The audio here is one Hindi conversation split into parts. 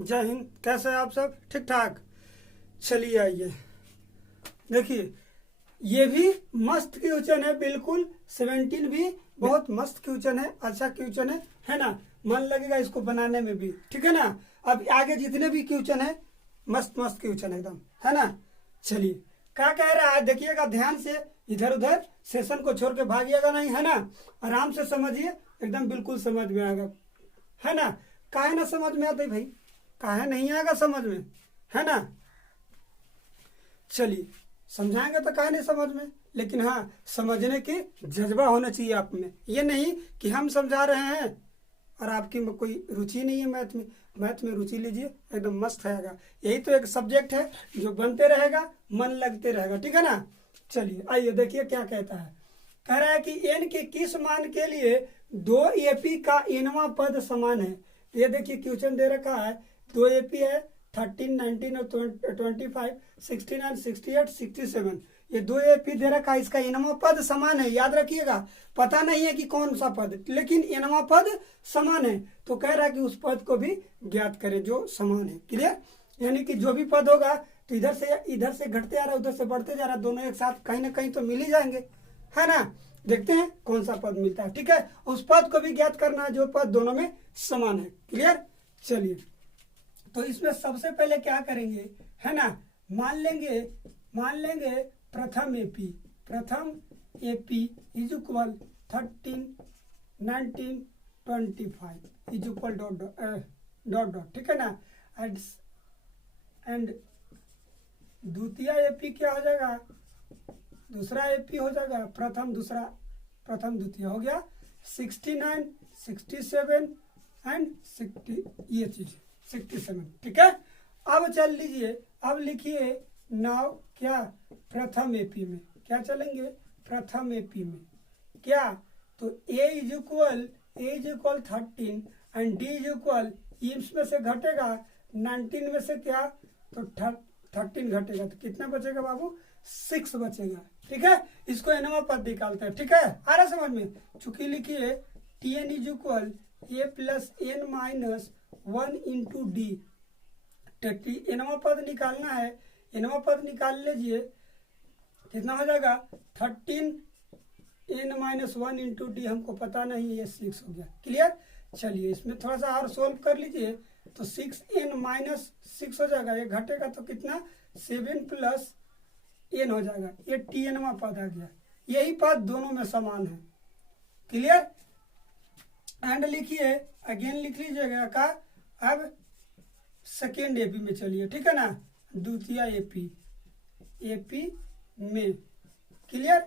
जय हिंद। कैसे हैं आप सब? ठीक ठाक। चलिए आइए देखिए, ये भी मस्त क्वेश्चन है, बिल्कुल 17 भी बहुत मस्त क्वेश्चन है, अच्छा क्वेश्चन है ना। मन लगेगा इसको बनाने में भी, ठीक है ना। अब आगे जितने भी क्वेश्चन है मस्त मस्त क्वेश्चन एकदम, है ना। चलिए क्या कह रहा है देखिएगा ध्यान से, इधर उधर सेशन को छोड़ के भागिएगा नहीं, है ना। आराम से समझिए, एकदम बिल्कुल समझ में आएगा, है ना। काहे ना समझ में आते भाई, काहे नहीं आएगा समझ में, है ना। चलिए समझाएंगे तो काहे नहीं समझ में, लेकिन हाँ समझने की जज्बा होना चाहिए आप में। ये नहीं कि हम समझा रहे हैं और आपकी कोई रुचि नहीं है मैथ में। मैथ में रुचि लीजिए, एकदम मस्त रहेगा। यही तो एक सब्जेक्ट है जो बनते रहेगा, मन लगते रहेगा, ठीक है ना। चलिए आइए देखिए क्या कहता है। कह रहा है कि एन के किस मान के लिए 2 AP का nवां पद समान है। ये देखिए क्वेश्चन दे रखा है, 2 AP है, 13, 19 और 25, 69, 68, 67। ये 2 AP दे रखा है, इसका nवां पद समान है। याद रखिएगा, पता नहीं है कि कौन सा पद, लेकिन nवां पद समान है। तो कह रहा है कि उस पद को भी ज्ञात करें जो समान है। क्लियर? यानी कि जो भी पद होगा तो इधर से घटते जा रहा है, उधर से बढ़ते जा रहा है, दोनों एक साथ कहीं ना कहीं तो मिल ही जाएंगे, है ना। देखते हैं कौन सा पद मिलता है, ठीक है। उस पद को भी ज्ञात करना है जो पद दोनों में समान है। क्लियर? चलिए तो इसमें सबसे पहले क्या करेंगे, है ना। मान लेंगे प्रथम AP is equal 13, 19, 25 is equal dot, ठीक है ना। एंड द्वितीय AP क्या हो जाएगा, दूसरा AP हो जाएगा, प्रथम द्वितीय हो गया 69, 67 एंड 60, ये चीज 67, ठीक है। अब चल लीजिए, अब लिखिए नाउ क्या प्रथम AP में क्या चलेंगे, प्रथम AP में क्या, तो A is equal 13 and D is equal, इसमें से घटेगा 19 में से क्या, तो 13 घटेगा, तो कितना बचेगा बाबू, 6 बचेगा, ठीक है। इसको nवां पद निकालते हैं, ठीक है। आ रहा समझ में। चूंकि लिखिए Tn is equal A plus n minus 1 into d. nवां पद निकालना है, nवां पद निकाल लीजिए, कितना हो जाएगा 13 n माइनस 1 इंटू डी, हमको पता नहीं, ये 6 हो गया। क्लियर? चलिए इसमें थोड़ा सा और सोल्व कर लीजिए, तो 6n माइनस 6 हो जाएगा, ये घटेगा तो कितना 7 प्लस n हो जाएगा, ये Tnवां पद आ गया। यही पद दोनों में समान है। क्लियर? एंड लिखिए, अगेन लिख लीजिएगा का। अब सेकेंड AP में चलिए, ठीक है ना, द्वितीय AP में। क्लियर?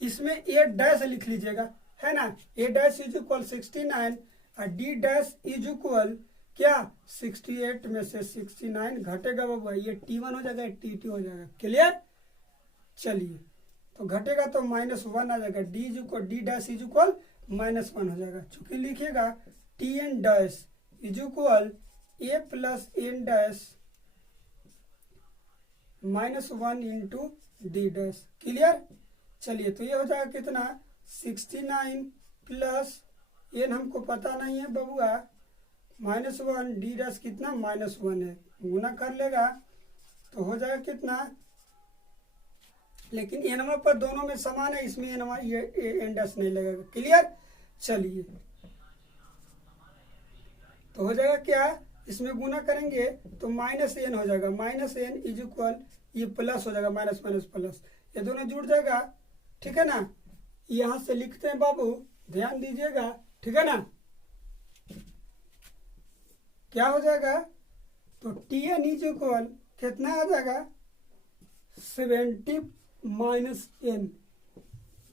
इसमें A डैश लिख लीजिएगा, है ना। A डैश इज इक्वल 69 और D डैश इज इक्वल क्या 68 में से 69 घटेगा बाबू, ये T1 हो जाएगा, T2 हो जाएगा। क्लियर? चलिए तो घटेगा तो -1 आ जाएगा, D डैश इज इक्वल -1 हो जाएगा। चूंकि लिखिएगा Tn dash is equal A plus n dash -1 into D dash. Clear? चलिए तो ये हो जाएगा कितना 69 प्लस n हमको पता नहीं है बबुआ, -1, D डैश कितना -1 है, गुना कर लेगा तो हो जाएगा कितना, लेकिन nवां पर दोनों में समान है, इसमें nवां ये n डैश नहीं लगेगा। क्लियर? चलिए तो हो जाएगा क्या, इसमें गुना करेंगे तो -n हो जाएगा, -n इज इक्वल, ये प्लस हो जाएगा, माइनस माइनस प्लस, ये दोनों जुड़ जाएगा, ठीक है ना। यहां से लिखते हैं बाबू, ध्यान दीजिएगा, ठीक है ना। क्या हो जाएगा, तो Tn इज इक्वल कितना आ जाएगा 70 माइनस n,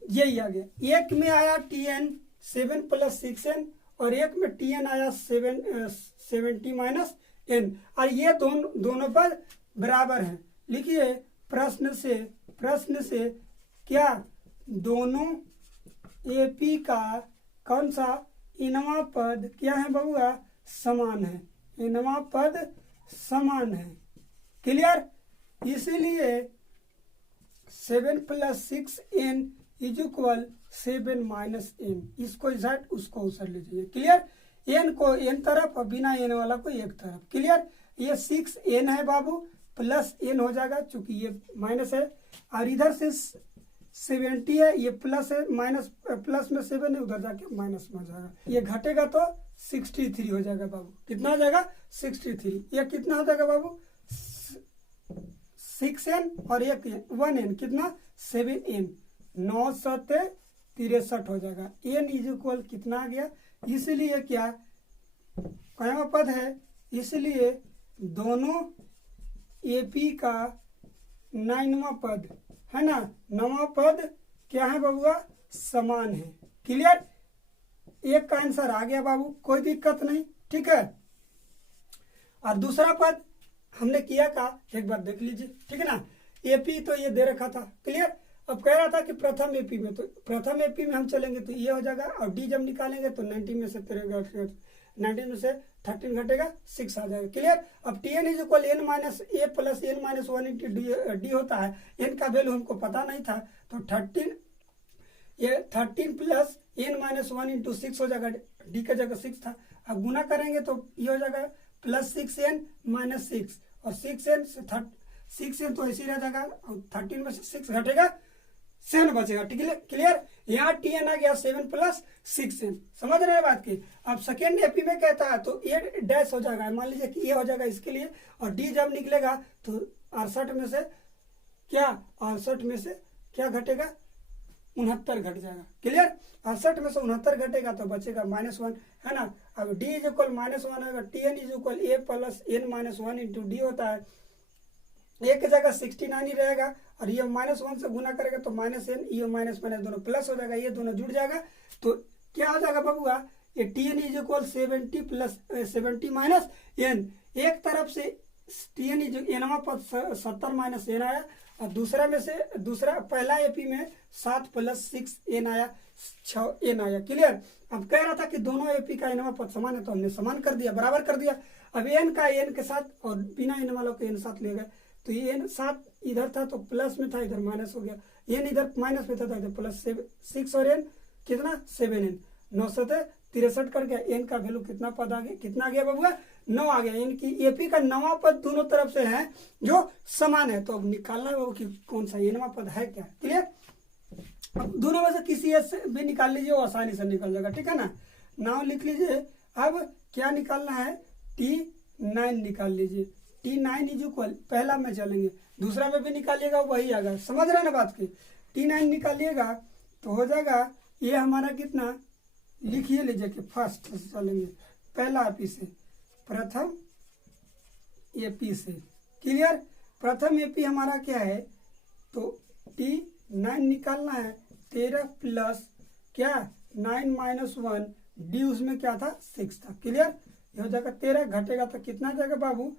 यही आ गया। एक में आया Tn 7 प्लस 6n और एक में Tn आया 70 माइनस n, और ये दोनों पर बराबर हैं। लिखिए प्रश्न से क्या दोनों AP का कौन सा nवां पद क्या है बबुआ, समान है, nवां पद समान है। क्लियर? इसीलिए 7 plus 6n is equal 7 minus n, इसको इधर उसको उधर लीजिए। क्लियर? एन को एन तरफ और बिना एन वाला को एक तरफ। क्लियर। ये 6n है बाबू प्लस n हो जाएगा, चूंकि ये माइनस है, और इधर से 70 है, ये प्लस है, माइनस प्लस में 7 है, उधर जाके माइनस में हो जाएगा। ये घटेगा तो 63 हो जाएगा बाबू। कितना हो जाएगा? 63। ये कितना हो जाएगा बाबू? 6n और एक 1n, कितना? 7n। 9 7 63 हो जाएगा। n इज इक्वल कितना आ गया? इसलिए क्या कौनवा पद है? इसलिए दोनों एपी का 9वां पद है ना, 9वां पद क्या है बबुआ? समान है। क्लियर। एक का आंसर आ गया बाबू, कोई दिक्कत नहीं। ठीक है। और दूसरा पद हमने किया का एक बार देख लीजिए। ठीक है ना। एपी तो ये दे रखा था। क्लियर। अब कह रहा था कि प्रथम एपी में, तो प्रथम एपी में हम चलेंगे तो ये हो जाएगा, और डी जब निकालेंगे तो 90 में से 90 में से 13 घटेगा 6 आ जाएगा। क्लियर। अब T N is equal N minus A plus N minus 1 into D होता है। एन का वैल्यू हमको पता नहीं था, तो 13 प्लस एन माइनस 1 इंटू 6 हो जाएगा। डी का जगह 6 था, अब गुना करेंगे तो ये हो जाएगा प्लस 6n माइनस 6, और 6n से 6n तो ऐसे ही रह जाएगा, और 13 में से 6 घटेगा 7 बचेगा। ठीक है। क्लियर। यहाँ टी एन आ गया 7 प्लस 6n। समझ रहे हैं बात की। अब सेकेंड एपी में कहता है तो ए डैश हो जाएगा, मान लीजिए कि ये हो जाएगा इसके लिए, और डी जब निकलेगा तो 68 में से क्या 68 में से क्या घटेगा? 69 घट जाएगा। क्लियर। 68 में से 69 घटेगा तो बचेगा -1 है ना। अब डी इज इक्वल -1 होगा, T N is equal A plus N minus 1 into D होता है। एक जगह 69 ही रहेगा, और ये -1 से गुना करेगा तो -n, ये माइनस माइनस दोनों प्लस हो जाएगा, ये दोनों जुड़ जाएगा, तो क्या हो जाएगा बबुआ? ये T N is equal 70 plus 70 minus n। एक तरफ से टी एन इज एनवा पद 70 माइनस n आया, और दूसरा में से दूसरा पहला एपी में 7 प्लस 6n आया, 6n आया। क्लियर। अब कह रहा था कि दोनों एपी का एनवा पद समान है, तो हमने समान कर दिया, बराबर कर दिया। अब एन का एन के साथ और बिना एन वालों के एन साथ ले गए, तो ये एन 7 इधर था तो प्लस में था, इधर माइनस हो गया। एन इधर माइनस में था तो इधर प्लस 6 और एन कितना 7n। 9 से 63 कर गया। एन का वैल्यू कितना पद आ गया? कितना आ गया बबुआ? 9 आ गया। यानी कि एपी का 9वां पद दोनों तरफ से है जो समान है, तो अब निकालना है वो कि कौन सा एनवां पद है क्या। क्लियर। अब दोनों में से किसी एक से भी निकाल लीजिए, वो आसानी से निकल जाएगा। ठीक है ना। नाम लिख लीजिए। अब क्या निकालना है? T9 निकाल लीजिए। T9 इज इक्वल, पहला में चलेंगे, दूसरा में भी निकालिएगा वही आएगा। समझ रहे ना बात की। T9 निकालिएगा तो हो जाएगा ये हमारा कितना, लिखिए लीजिए कि फर्स्ट से चलेंगे, पहला एपी से, प्रथम एपी से। क्लियर। प्रथम एपी हमारा क्या है? तो T9 निकालना है। 13 प्लस क्या 9 माइनस 1, डी उसमें क्या था? 6 था। क्लियर। ये हो जाएगा 13, घटेगा तो कितना जाएगा बाबू?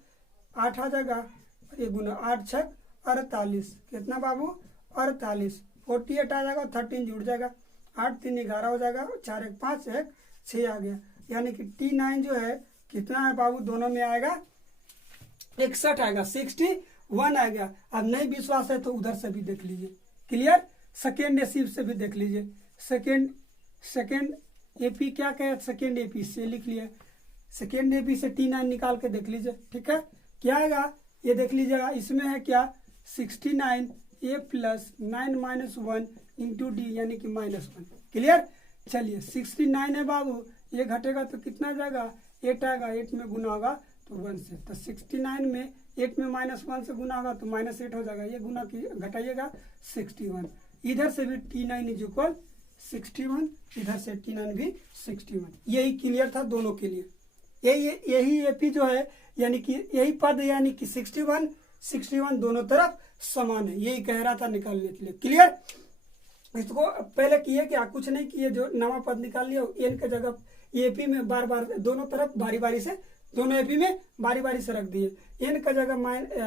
8 आ जाएगा, और ये गुना 8 6 48, कितना बाबू? 48। 48 आ जाएगा, 13 जुड़ जाएगा, 8 3 11 हो जाएगा, 4 1 5 1 6 आ गया। यानी कि T9 जो है कितना है बाबू? दोनों में आएगा 61 आएगा, 61 आएगा। अब नहीं विश्वास है तो उधर से भी देख लीजिए। क्लियर। सेकेंड एसी से भी देख लीजिए। सेकेंड एपी क्या कहे? सेकेंड एपी से लिख लिया। सेकेंड एपी से T9 निकाल के देख लीजिए। ठीक है। क्या आएगा ये देख लीजिएगा। इसमें है क्या? 69 ए प्लस 9 माइनस 1 इंटू डी, यानी कि -1। क्लियर। चलिए 69 है बाबू, ये घटेगा तो कितना जाएगा? 8 आएगा, 8 में गुना होगा तो 1 से, तो 69 में 8 में -1 से गुना होगा तो -8 हो जाएगा। ये गुना की घटाइएगा 61। इधर से भी T9 इज इक्वल 61, इधर से T9 भी 61। यही क्लियर था दोनों के लिए। यही एपी जो है, यानी कि यही पद, यानी कि 61 दोनों तरफ समान है, यही कह रहा था निकालने के लिए। क्लियर। इसको पहले किए क्या? कुछ नहीं किए, जो नवा पद निकाल लिया एन के जगह एपी में बार बार दोनों तरफ बारी बारी से, दोनों एपी में बारी बारी से रख दिए। एन का जगह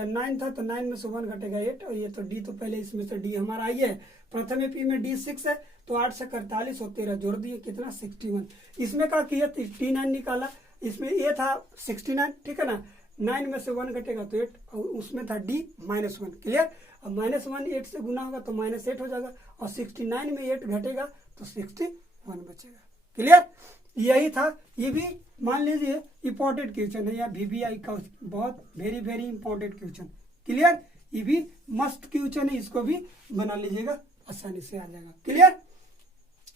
9 था तो 9 में से 1 घटेगा 8, और ये तो डी, तो पहले इसमें से डी हमारा आई है। प्रथम एपी में डी 6 है, तो 8 से 48 और 13 जोड़ दिए, कितना? 61। इसमें क्या किया? T9 निकाला। इसमें ये था 69। ठीक है ना। 9 में से 1 घटेगा तो 8, और उसमें था डी -1। क्लियर। अब -1 8 से गुना होगा तो -8 हो जाएगा, और 69 में 8 घटेगा तो 61 बचेगा। क्लियर। यही था। ये भी मान लीजिए इंपॉर्टेंट क्वेश्चन है, या VBI का बहुत very very important question. Clear? ये भी मस्ट क्वेश्चन है, इसको भी बना लीजिएगा, आसानी से आ जाएगा। क्लियर?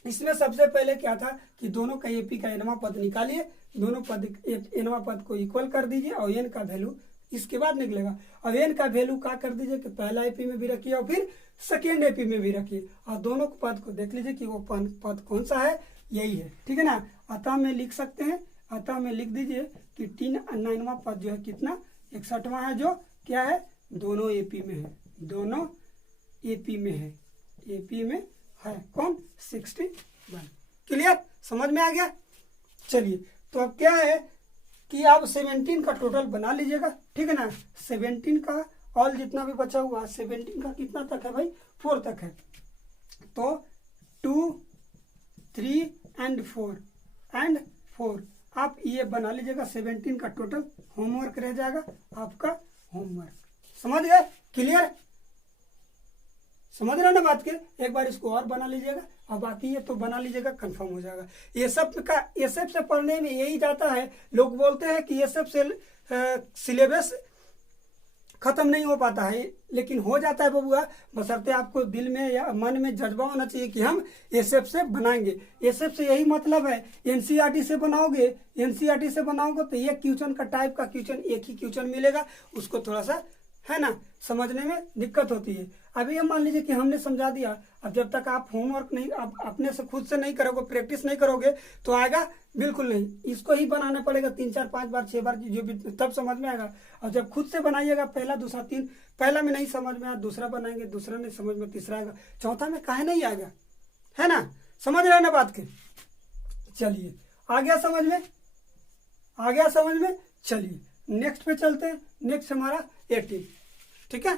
इसमें सबसे पहले क्या था कि दोनों का एपी का एनवा पद निकालिए, दोनों पद एनवा पद को इक्वल कर दीजिए और एन का वैल्यू इसके बाद निकलेगा। और एन का वैल्यू क्या कर दीजिए कि पहला एपी में भी रखिए और फिर सेकेंड एपी में भी रखिए, और दोनों पद को देख लीजिए कि वो पद कौन सा है, यही है। ठीक है ना? अतः में लिख सकते हैं, अतः में लिख दीजिए कि 9वां पद जो है कितना 61वां है, जो क्या है दोनों एपी में है, दोनों एपी में है, एपी में है कौन 61। क्लियर? समझ में आ गया? चलिए, तो अब क्या है कि आप 17 का टोटल बना लीजिएगा। ठीक है ना? 17 का ऑल जितना भी बचा हुआ 17 का कितना तक है भाई, 4 तक है। तो 2, 3 एंड 4 आप ये बना लीजिएगा 17 का टोटल। होमवर्क रह जाएगा आपका, होमवर्क। समझ गए? क्लियर? समझ रहे ना बात के? एक बार इसको और बना लीजिएगा, और बाकी ये तो बना लीजिएगा, कंफर्म हो जाएगा। ये सब से पढ़ने में यही जाता है। लोग बोलते हैं कि ये सब से सिलेबस खत्म नहीं हो पाता है, लेकिन हो जाता है बबुआ, बशर्ते आपको दिल में या मन में जज्बा होना चाहिए कि हम एसएफ से बनाएंगे। एसएफ से यही मतलब है, एनसीईआरटी से बनाओगे तो ये क्वेश्चन का टाइप का क्वेश्चन एक ही क्वेश्चन मिलेगा, उसको थोड़ा सा है ना समझने में दिक्कत होती है। अभी हम मान लीजिए कि हमने समझा दिया, अब जब तक आप होमवर्क नहीं, आप अपने से खुद से नहीं करोगे, प्रैक्टिस नहीं करोगे तो आएगा बिल्कुल नहीं। इसको ही बनाना पड़ेगा 3, 4, 5 बार 6 बार, जो भी, तब समझ में आएगा। और जब खुद से बनाइएगा, पहला दूसरा 3, पहला में नहीं समझ में आया दूसरा बनाएंगे, दूसरा नहीं समझ में तीसरा आएगा, चौथा में काहे नहीं आएगा, है ना? समझ रहे ना बात के? चलिए, आ गया समझ में? आ गया समझ में? चलिए नेक्स्ट पे चलते हैं। नेक्स्ट हमारा 18। ठीक है?